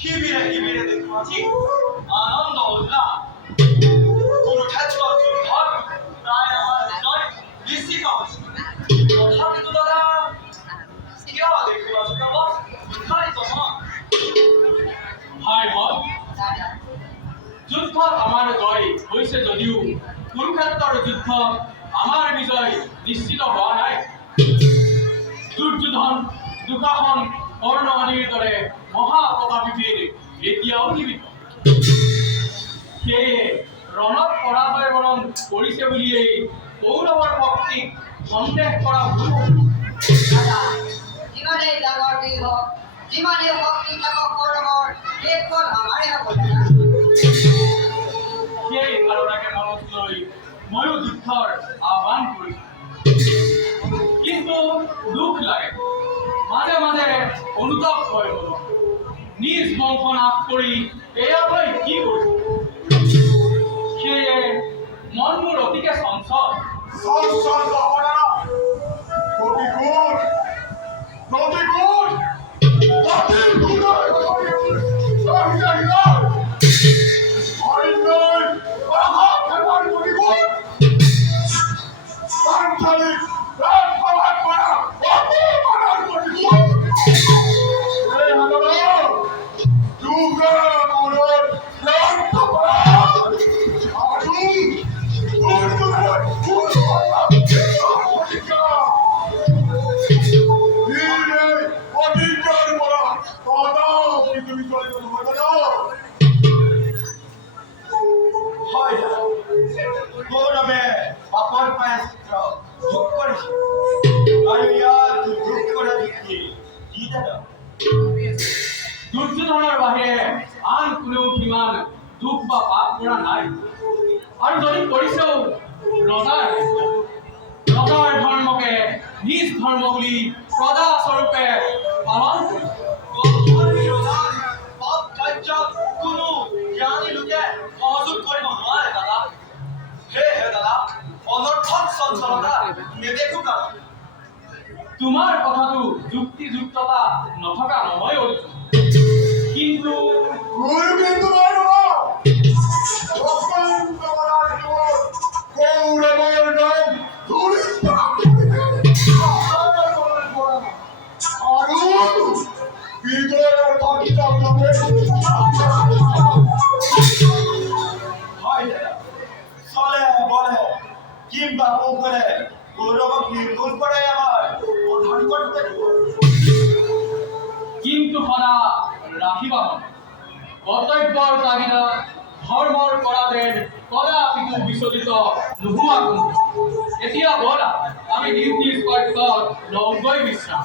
শিবিৰে শিবিৰে দেখুৱাছি আনন্দ উল্লাস কুৰুক্ষেত্ৰৰ যুদ্ধত প্ৰায় আমাৰ জয় নিশ্চিত হৈছে। তথাপিতো দাদা কিয় দেখুৱাছো তবক উৎসাহিত ভাই হল যুদ্ধত আমাৰ জয় হৈছে যদিও কুৰুক্ষেত্ৰৰ যুদ্ধত আমাৰ বিজয় নিশ্চিত হোৱা নাই। দুৰ্যোধন দুঃশাসন কৰ্ণ আদিৰ দৰে মহাপ্ৰতাপীৰ এতিয়াও জীৱিত। সেয়ে ৰণত পৰাজয় বৰণ কৰিছে বুলিয়েই কৌৰৱৰ শক্তিক সন্দেহ কৰা ভুল। যিমানেই ডাঙৰ বীৰ হওক, যিমানেই শক্তি থাকক কৌৰৱৰ শেষ ফল আমাৰেই হ'ব। সেই ধাৰণাকে মনত লৈ ময়ো যুদ্ধৰ আহ্বান কৰিছোঁ। কিন্তু দুখ লাগে মাজে মাজে অনুতাপ হয় মনত নিজ বংশ নাশ কৰি এয়ালৈ কি কৰিছোঁ। সেয়ে মন মোৰ অতিকে চঞ্চল। গৌৰৱে পাপৰ প্ৰায়শ্চিত্ত ভোগ কৰিছে আৰু ইয়াত ভোগ কৰা দেখি কি দাদা দুৰ্যোধনৰ বাহিৰে আন কোনেও সিমান দুখ বা পাপ কৰা নাই। আৰু যদি কৰিছেও ৰজাৰ ধৰ্মকে নিজ ধৰ্ম বুলি প্ৰজা স্বৰূপে পালন কৰিছে। পাপ কাৰ্যত কোনো জ্ঞানী লোকে সহযোগ কৰিব নোৱাৰে দাদা। সেয়েহে দাদা অনৰ্থক চঞ্চলতা নেদেখো কাৰণ। তোমাৰ কথাটো যুক্তিযুক্ততা নথকা নহয় অৰ্জুন, কিন্তু চলে বলে কিংবা কৌশলে গৌৰৱক নিৰ্মূল কৰাই আমাৰ প্ৰধান কৰ্তব্য। কিন্তু সদা ৰাখিবা মনত কৰ্তব্যৰ তাগিদাত ধৰ্মৰ পৰা যেন কদাপিতো বিচলিত নোহোৱা কোনো। এতিয়া বলা আমি নিজ নিজ কৰ্তব্যত লওঁগৈ বিশ্ৰাম।